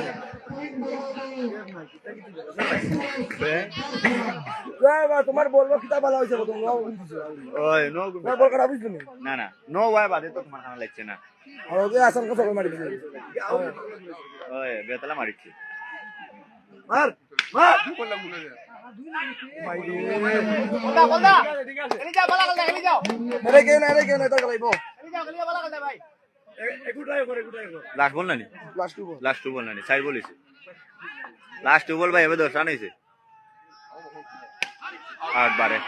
क्या तुम्हारे बोलवा कितना बाला হইছে বলো নো ওই নো मैं बोल कर अभी सुन না না নো ওয়াই বাদে তো তোমার খানা লাগছে না और ओके आसन का सगळ मारी ওই বেতলা মারিছি मार मार बोलदा এলি যা বালা গলদা এলি যাও अरे के ना तो कराइबो এলি যাও গলিয়া বালা গলদা भाई एक ट्राई कर লাস্ট বল না নি लास्ट टू লাস্ট টু বল না নি সাইড বলিছে লাস্ট টু বল ভাই এবে দর্শন হইছে 8 12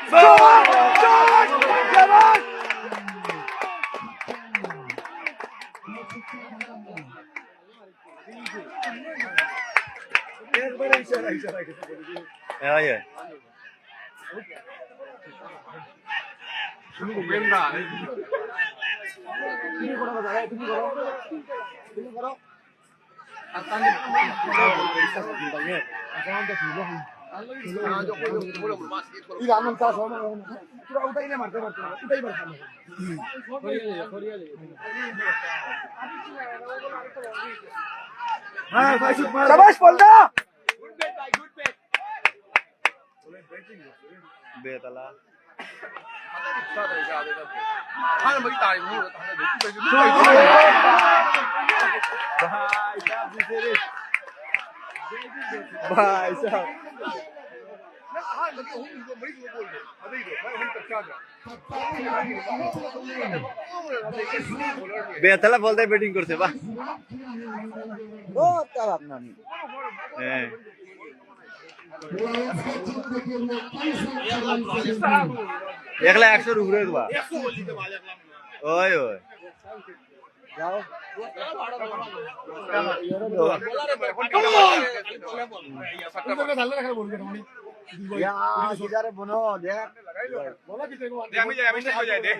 शाबाश बोलदा बेतला भाई साहब बेतला बोलते बैटिंग करते बा बहुत खराब ना एकला 100 रुपये बा ओए ओए जाओ সিজারে বনো দেখ বলো কিছু দে আমি যাই দে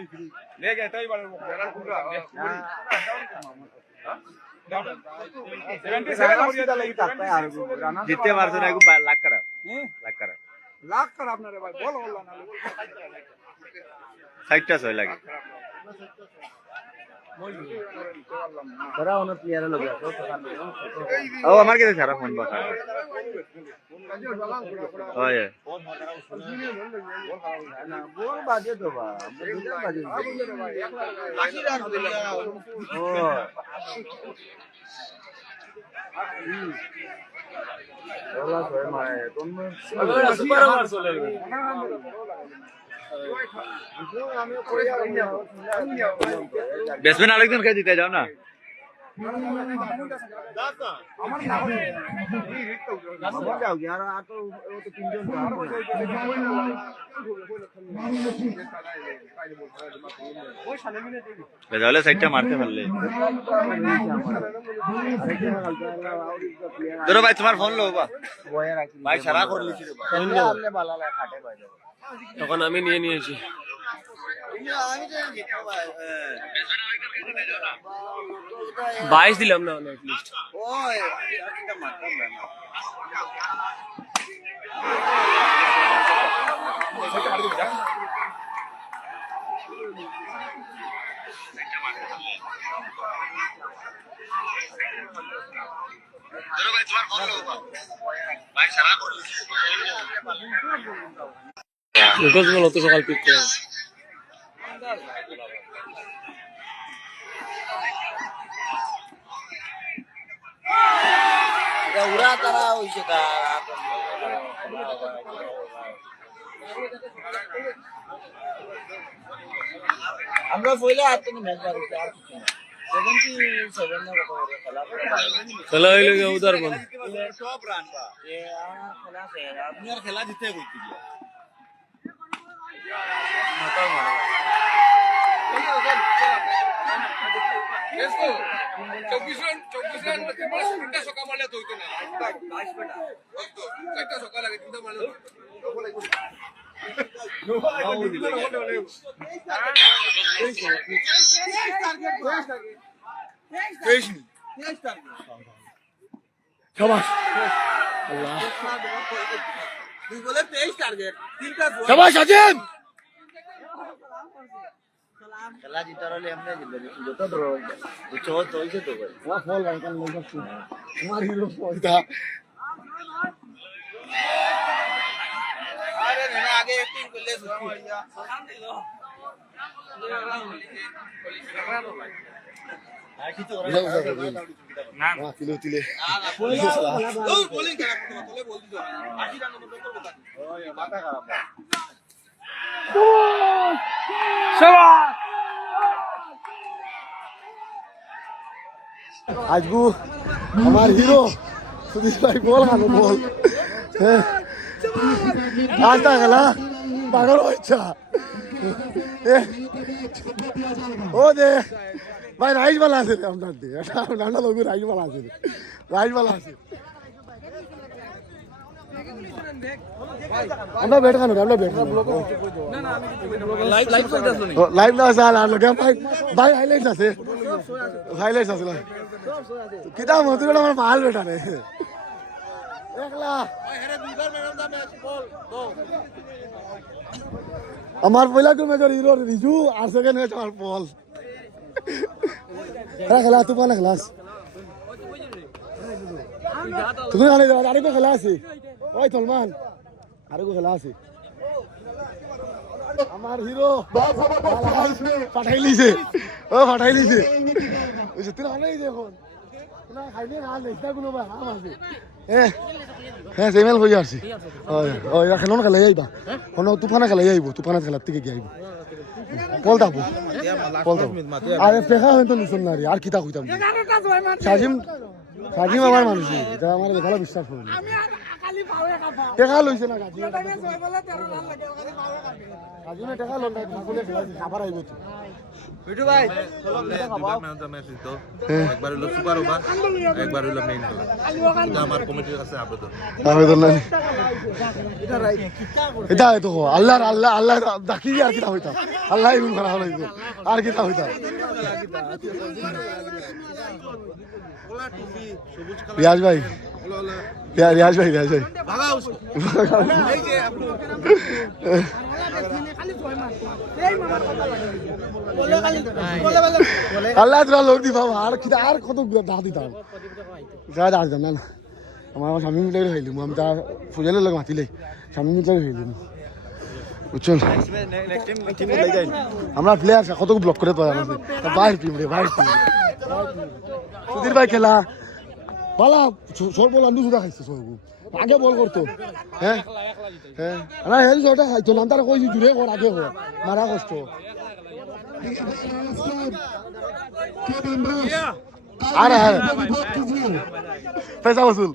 লে গে তাই বল জিততে পারছো না লাখ করা আপনারে ভাই বল বল না 60টা 6 লাগে बड़ा उन्हें प्लेयर लोग हैं ओ हमारे किधर सारा फोन बात है ओ ये बोल बाजे तो बा ओ बोला सोए मारे तुम सुपर ओवर सोले ব্যাটসম্যান আরেকজন কে দিতে যাও না তাহলে সাইডটা মারতে পারলে ধরো ভাই তোমার ফোন লো ভাই সারা করলি তখন আমি নিয়ে নিয়েছি বাইশ দিলাম না লিস্ট অত সকাল পিক করে উড়া তারা হইছে আমরা পয়লা আটটা ম্যাচ বাড়িতে আর কিছু না 77 না কত খেলা হইলো কি উদার কোন সব রান বা এ খেলা সে আপনি আর খেলা জিতে কইতি মাথা মারা এসো 24 রান মধ্যে 5টা ছক্কা মারলে তো হইতো না 22 বেটা তো 4টা ছক্কা লাগে 3টা মারলে খেলা জিতার হলে এমনি জিতবে যত ধরো চলছে তো ফল আমার হিরো পয়সা আরে না আগে একটু করলে না কিলো তিলে বোলিং খারাপ তোলে বলতি তো 80 রান মতো করব তা ওই মাথা খারাপ আজগু আমার হিরো সুদীপ ভাই বল খানো বল আজটা খেলা পাগল হয়েছা ও দে ভাই রাইস বালা আছে আপনার দিয়ে আপনার লোক রাইস বালা আছে রাইস বালা আছে আমরা বেট খানো আমরা বেট খানো লাইভ না আছে আর লোক ভাই ভাই হাইলাইটস আছে কিতা মতুরা আমার মাল বেটা রে একলা আমার পয়লা তো মেজর হিরো রিজু আর সেকেন্ড ম্যাচ আমার বল খেলা তুই কোন খেলাস তুমি আরেকো খেলা আছে ওই সলমান আরেকো খেলা আছে আমার হিরো পাঠাই লিছে তুই অনেক দেখুন খাইলে হাল নেই কোনো হাম আছে হ্যাঁ সেমেল হয়ে আসছি ওই খেলন খেলাই যাইবা কোনো তুফানা খেলাই যাইব তুফানা খেলার থেকে গিয়ে আইব পলতাবো আরে পেখা হয়তো নিশন না রে আর কিতা কইতাম সাজিম আমার মানুষ এটা আমার ভালো বিশ্বাস করি টেকা লইছে না সাজিমে টেকা লন খাবার আইব তো বিটু ভাই একবার হলো সুপার ওভার একবার হলো মেইন খেলা এটা আমার কমিটির কাছে আবেদন নাই এটা তো আল্লাহ ডাকি আর কিতা হইতা আল্লাহ ইলম করা হইতো আর কিতা হইতা রিয়াজ ভাই আল্লাহ তোরা লোক দিবা আর কিতা আর কত দা দিতাম না না আমার স্বামী মিলাই খাইলাম আমি তার ফুজালের লোক মাতিলে স্বামী মিলাই খাইলাম বুঝছেন আমরা প্লেয়ার কত ব্লক করে পাই বাইর টিম রে বাইর টিম সুধীর ভাই খেলা বালা সর বল আন্দু সুদা খাইছে সব আগে বল করতো হ্যাঁ না হেল জটা খাইতো নাম তার কইছি জুড়ে কর আগে কর মারা কষ্ট আরে পয়সা वसूल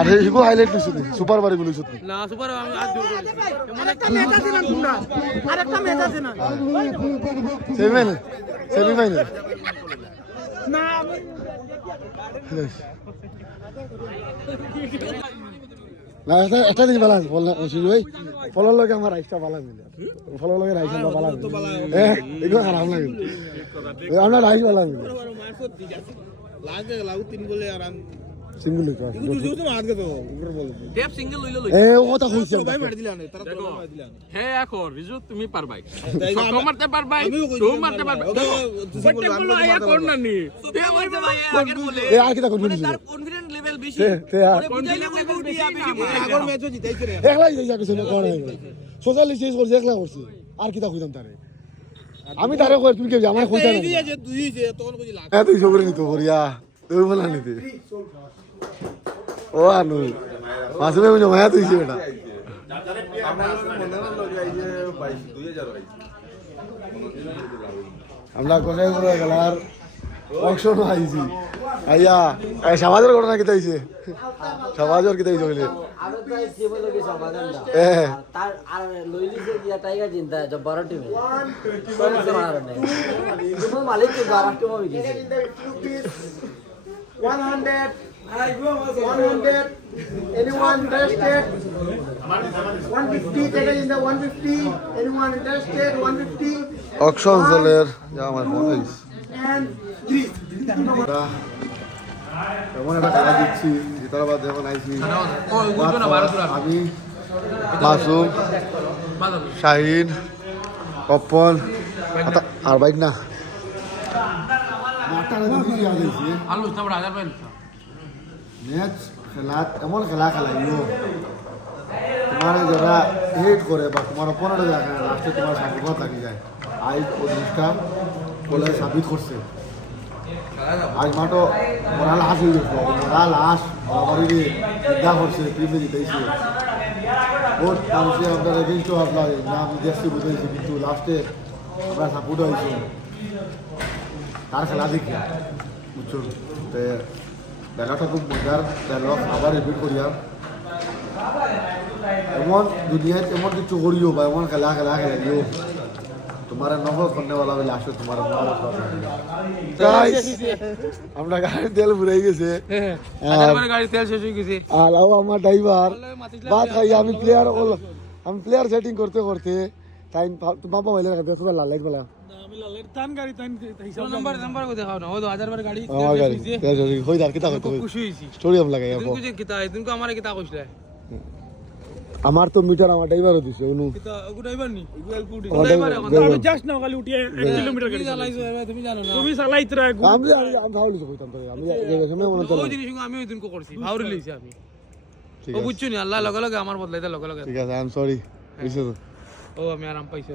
আরে ইগো হাইলাইট দিছ সুপার বারে বলিছ না সুপার আমি আজ একটা ম্যাচ আছে না তোমরা আরেকটা ম্যাচ আছে না সেমিফাইনাল না না একটা দিন বালা বল না শুরু হই ফলর লগে আমার রাইসটা বালা মিলে ফলর লগে রাইসটা বালা এগুলো খারাপ লাগে আমরা রাইস বালা মিলে লাগে লাউ 3 গোলে আরাম সিঙ্গল কর তুই তো মার গেতো উপর বল টেপ সিঙ্গেল লইলো এ ও কথা কইছি ভাই মার দিলা না তারা তো মার দিলা হে এখন রিজু তুমি পারবাই তো মারতে পারবাই তো মারতে পারবাই বটে বলো আয়া কোন না নি তে মারতে ভাই আগের বলে এ আর কিটা করবি তার কনফিডেন্ট লেভেল বেশি তে পরে বুঝাইলে কইবো বেশি আগর ম্যাচও জিতাইছে রে একলাই যাই যাকে শুনে করে সোশ্যাল চেঞ্জ করছে একলা করছে আর কিটা কইতাম তারে আমি তারে কই তুমি কি আমার কইতা না তুই যে তখন কই লাগ এ তুই সবরে নিতে করিয়া তুই বলা নিতে ও আনু মাসুমে মুঝে মায়া তুই সেটা আমরা কোথায় করে গেলার অকশন আইছি আইয়া সমাজের ঘটনা কিতা হইছে সমাজের কিতা হইছে বলে আরো তাই সিবল কি সমাধানটা হ্যাঁ তার আর লইলি যে দিয়া টাইগার জিন্দা যে বড় টিমে সব মারার নাই তুমি মালিক তো বারা টিম হই গেছে 100 anyone interested 150 take it in the 150 anyone interested 150 auction চলের যা আমার ফোন হইছে and 3 এমন একটা খেলা দিচ্ছি জিতারাবাদ যখন আইছি আমি মাসুম শাহিন অপন আর বাইক না আলু তোমরা আগে বল ম্যাচ খেলা এমন খেলা খেলাইও তোমার যারা হেট করে বা তোমার অপোনেন্ট দেখা লাস্টে তোমার সার্টিফিকেট লাগি যায় আজ ওই জিনিসটা বলে সাবিত করছে আজ মাঠও ওরা লাশ হয়ে গেছে ওরা লাশ বাড়ি চিন্তা করছে টিমে জিতেছে বহুত মানুষে আপনার এগেনস্টও আপনার নাম দেশে বুঝেছে কিন্তু লাস্টে আমরা সাপোর্ট হয়েছে তার খেলা দেখি বুঝছো তো খেলাটা খুব মজার ডায়লগ আবার রিপিট করিয়া এমন দুনিয়ায় এমন কিছু করিও বা এমন খেলা খেলাইও তোমার নকল করনেওয়ালা বলে আসো তোমার আমরা গাড়ির তেল ফুরাই গেছে গাড়ি তেল শেষ হয়ে গেছে আর আমার ড্রাইভার বাদ খাই আমি প্লেয়ার সেটিং করতে করতে টাইম তোমার মোবাইলের কাছে দেখো লাইট বলা নাম্বার কো দেখাও না ও 2000 বার গাড়ি আমার গাড়ি তেল শেষ হই দার কিতা করতে খুশি হইছি স্টোরি আম লাগাই তুমি যে কিতা এদিনকে আমারে কিতা কইছলে আমার তো মিটার আমার ড্রাইভারও দিছে উনু কিতা ওগু ড্রাইভার নি আমি জাস্ট না খালি উঠিয়ে 1 কিলোমিটার গাড়ি চালাইছো তুমি জানো না তুমি চালাইতরা আমি ভাবলি কইতাম তো আমি সময় মনে তো ওই জিনিস আমি ওই দিনকে করছি ভাউরি লইছি আমি ঠিক ও আছে বুঝছো নি আল্লাহ লগে লগে আমার বদলাইতে লগে লগে ঠিক আছে আই এম সরি বুঝছো তো ও আমি আরাম পাইছি